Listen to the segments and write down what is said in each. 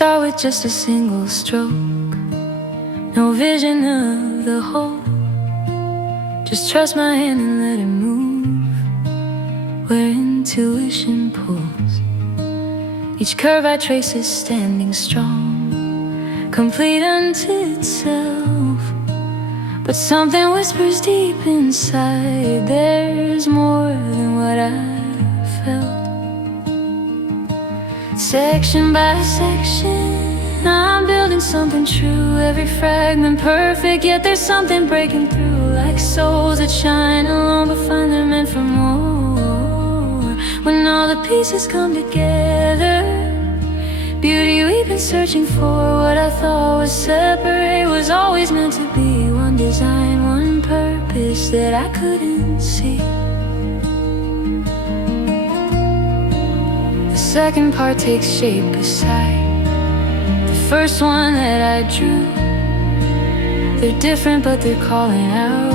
start with just a single stroke, no vision of the whole. Just trust my hand and let it move where intuition pulls. Each curve I trace is standing strong, complete unto itself. But something whispers deep inside, there's more than what I felt. Section by section, I'm building something true. Every fragment perfect, yet there's something breaking through. Like souls that shine alone but find they're meant for more. When all the pieces come together, beauty we've been searching for. What I thought was separate was always meant to be. One design, one purpose that I couldn't see. The second part takes shape beside the first one that I drew. They're different but they're calling out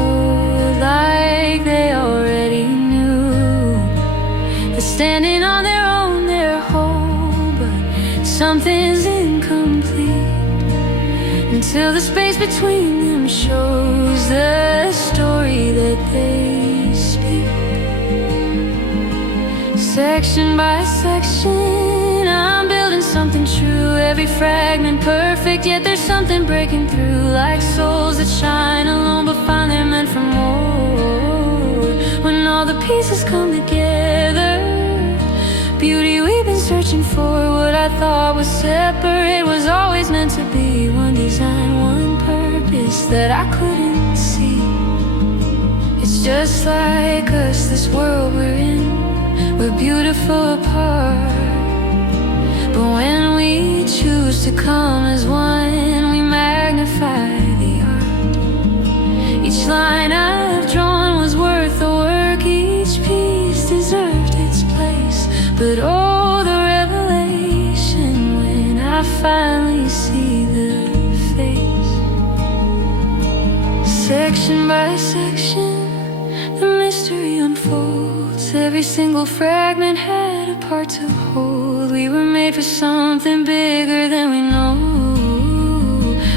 like they already knew. They're standing on their own, they're whole, but something's incomplete until the space between them shows the story that they speak. Section by section, I'm building something true. Every fragment perfect, yet there's something breaking through. Like souls that shine alone but find they're meant for more. When all the pieces come together, beauty we've been searching for. What I thought was separate was always meant to be. One design, one purpose that I couldn't see. It's just like us, this world we're in, we're beautiful apart. But when we choose to come as one, we magnify the art. Each line I've drawn was worth the work. Each piece deserved its place. But oh, the revelation when I finally see the face. Section by section, the mystery unfolds. Every single fragment had a part to hold. We were made for something bigger than we know.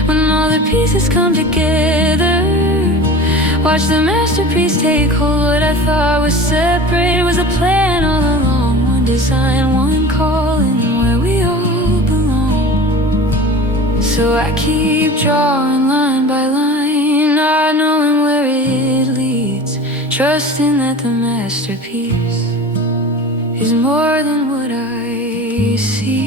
When all the pieces come together, watch the masterpiece take hold. What I thought was separate was a plan all along. One design, one calling, where we all belong. So I keep drawing line by line, not knowing where it leads, trusting that the masterpiece is more than what I see.